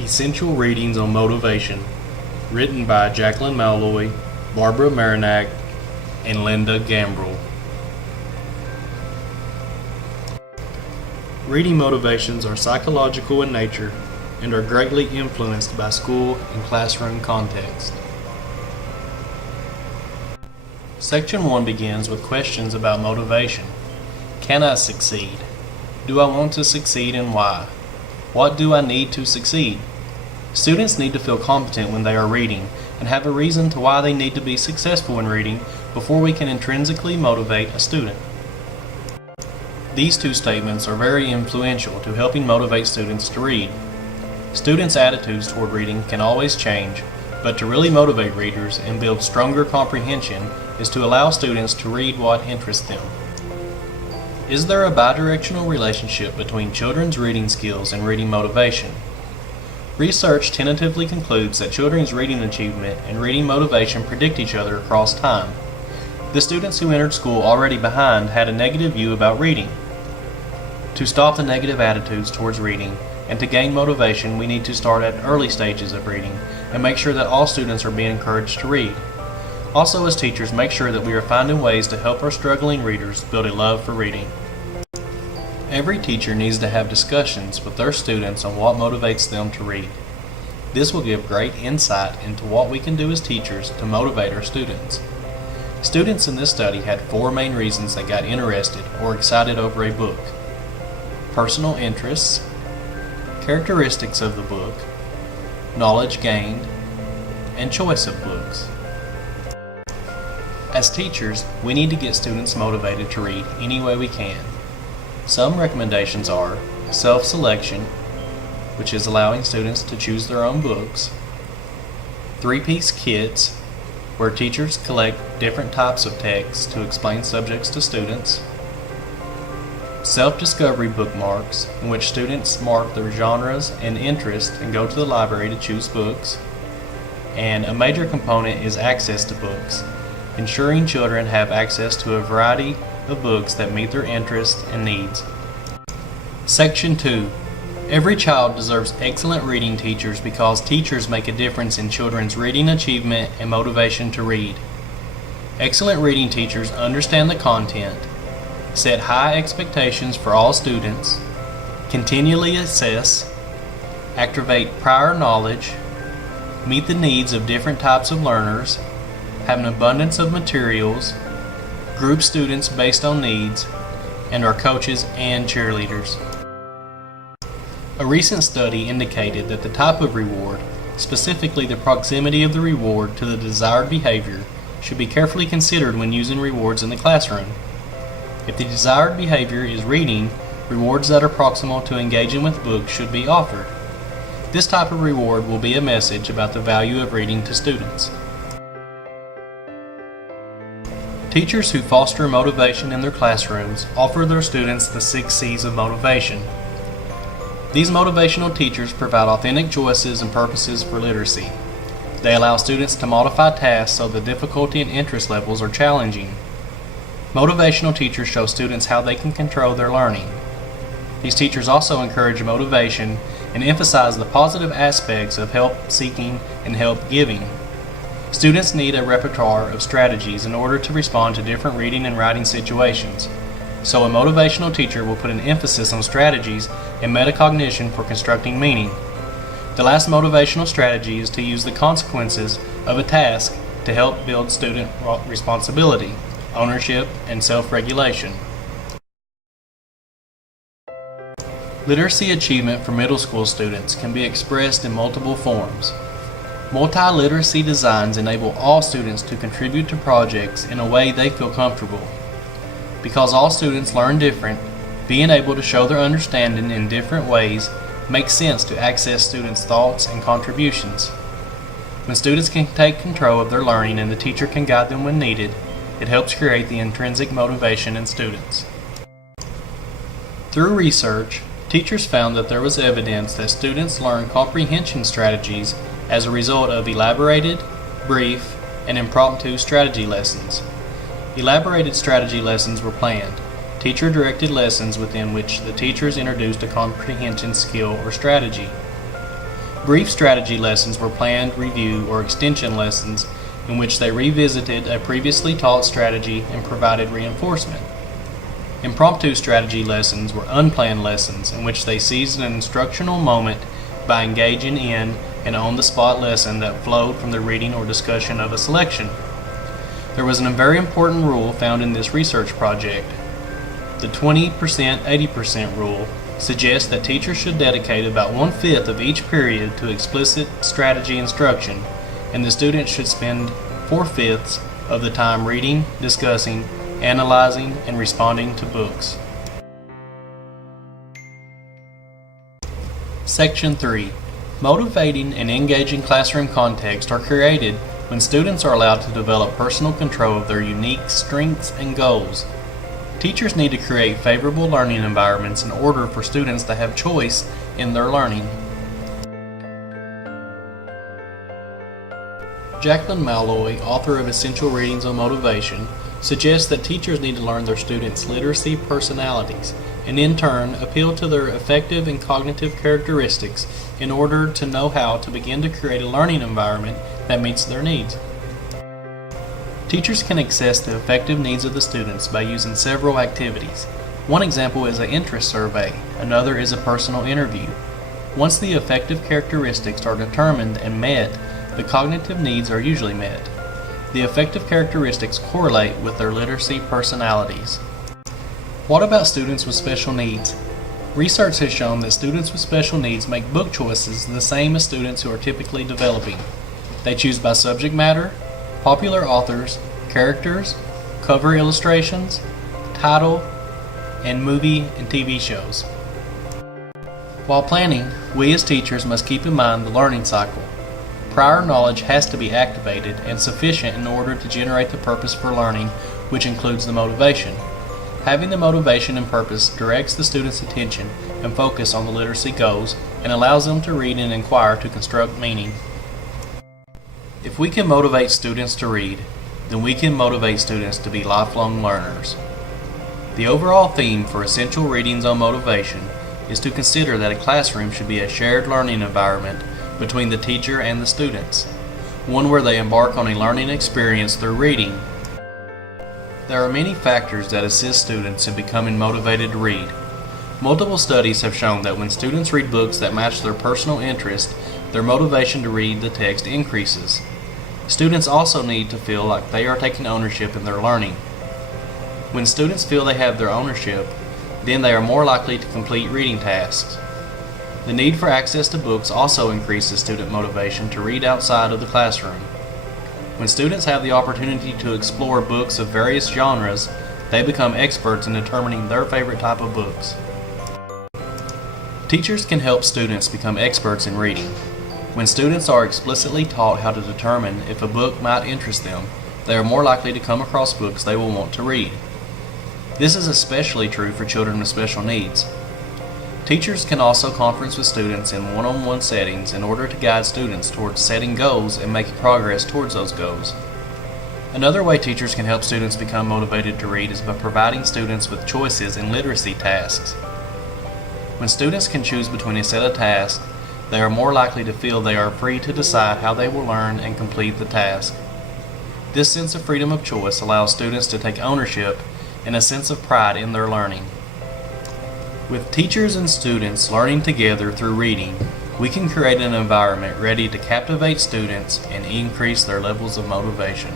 Essential Readings on Motivation, written by Jacqueline Malloy, Barbara Marinac, and Linda Gambrill. Reading motivations are psychological in nature and are greatly influenced by school and classroom context. Section 1 begins with questions about motivation. Can I succeed? Do I want to succeed and why? What do I need to succeed? Students need to feel competent when they are reading and have a reason to why they need to be successful in reading before we can intrinsically motivate a student. These two statements are very influential to helping motivate students to read. Students' attitudes toward reading can always change, but to really motivate readers and build stronger comprehension is to allow students to read what interests them. Is there a bidirectional relationship between children's reading skills and reading motivation? Research tentatively concludes that children's reading achievement and reading motivation predict each other across time. The students who entered school already behind had a negative view about reading. To stop the negative attitudes towards reading and to gain motivation, we need to start at early stages of reading and make sure that all students are being encouraged to read. Also, as teachers, make sure that we are finding ways to help our struggling readers build a love for reading. Every teacher needs to have discussions with their students on what motivates them to read. This will give great insight into what we can do as teachers to motivate our students. Students in this study had 4 main reasons they got interested or excited over a book: personal interests, characteristics of the book, knowledge gained, and choice of books. As teachers, we need to get students motivated to read any way we can. Some recommendations are self-selection, which is allowing students to choose their own books, 3-piece kits, where teachers collect different types of texts to explain subjects to students, self-discovery bookmarks, in which students mark their genres and interests and go to the library to choose books, and a major component is access to books, ensuring children have access to a variety of books that meet their interests and needs. Section 2. Every child deserves excellent reading teachers because teachers make a difference in children's reading achievement and motivation to read. Excellent reading teachers understand the content, set high expectations for all students, continually assess, activate prior knowledge, meet the needs of different types of learners, have an abundance of materials, group students based on needs, and are coaches and cheerleaders. A recent study indicated that the type of reward, specifically the proximity of the reward to the desired behavior, should be carefully considered when using rewards in the classroom. If the desired behavior is reading, rewards that are proximal to engaging with books should be offered. This type of reward will be a message about the value of reading to students. Teachers who foster motivation in their classrooms offer their students the 6 C's of motivation. These motivational teachers provide authentic choices and purposes for literacy. They allow students to modify tasks so the difficulty and interest levels are challenging. Motivational teachers show students how they can control their learning. These teachers also encourage motivation and emphasize the positive aspects of help seeking and help giving. Students need a repertoire of strategies in order to respond to different reading and writing situations. So a motivational teacher will put an emphasis on strategies and metacognition for constructing meaning. The last motivational strategy is to use the consequences of a task to help build student responsibility, ownership, and self-regulation. Literacy achievement for middle school students can be expressed in multiple forms. Multi-literacy designs enable all students to contribute to projects in a way they feel comfortable. Because all students learn different, being able to show their understanding in different ways makes sense to access students' thoughts and contributions. When students can take control of their learning and the teacher can guide them when needed, it helps create the intrinsic motivation in students. Through research, teachers found that there was evidence that students learn comprehension strategies as a result of elaborated, brief, and impromptu strategy lessons. Elaborated strategy lessons were planned, teacher-directed lessons within which the teachers introduced a comprehension skill or strategy. Brief strategy lessons were planned review or extension lessons in which they revisited a previously taught strategy and provided reinforcement. Impromptu strategy lessons were unplanned lessons in which they seized an instructional moment by engaging in an on-the-spot lesson that flowed from the reading or discussion of a selection. There was a very important rule found in this research project. The 20% 80% rule suggests that teachers should dedicate about 1/5 of each period to explicit strategy instruction, and the students should spend 4/5 of the time reading, discussing, analyzing, and responding to books. Section 3. Motivating and engaging classroom context are created when students are allowed to develop personal control of their unique strengths and goals. Teachers need to create favorable learning environments in order for students to have choice in their learning. Jacqueline Malloy, author of Essential Readings on Motivation, suggests that teachers need to learn their students' literacy personalities and in turn appeal to their affective and cognitive characteristics in order to know how to begin to create a learning environment that meets their needs. Teachers can assess the affective needs of the students by using several activities. One example is an interest survey, another is a personal interview. Once the affective characteristics are determined and met, the cognitive needs are usually met. The affective characteristics correlate with their literacy personalities. What about students with special needs? Research has shown that students with special needs make book choices the same as students who are typically developing. They choose by subject matter, popular authors, characters, cover illustrations, title, and movie and TV shows. While planning, we as teachers must keep in mind the learning cycle. Prior knowledge has to be activated and sufficient in order to generate the purpose for learning, which includes the motivation. Having the motivation and purpose directs the student's attention and focus on the literacy goals and allows them to read and inquire to construct meaning. If we can motivate students to read, then we can motivate students to be lifelong learners. The overall theme for Essential Readings on Motivation is to consider that a classroom should be a shared learning environment between the teacher and the students, one where they embark on a learning experience through reading. There are many factors that assist students in becoming motivated to read. Multiple studies have shown that when students read books that match their personal interest, their motivation to read the text increases. Students also need to feel like they are taking ownership in their learning. When students feel they have their ownership, then they are more likely to complete reading tasks. The need for access to books also increases student motivation to read outside of the classroom. When students have the opportunity to explore books of various genres, they become experts in determining their favorite type of books. Teachers can help students become experts in reading. When students are explicitly taught how to determine if a book might interest them, they are more likely to come across books they will want to read. This is especially true for children with special needs. Teachers can also conference with students in one-on-one settings in order to guide students towards setting goals and making progress towards those goals. Another way teachers can help students become motivated to read is by providing students with choices in literacy tasks. When students can choose between a set of tasks, they are more likely to feel they are free to decide how they will learn and complete the task. This sense of freedom of choice allows students to take ownership and a sense of pride in their learning. With teachers and students learning together through reading, we can create an environment ready to captivate students and increase their levels of motivation.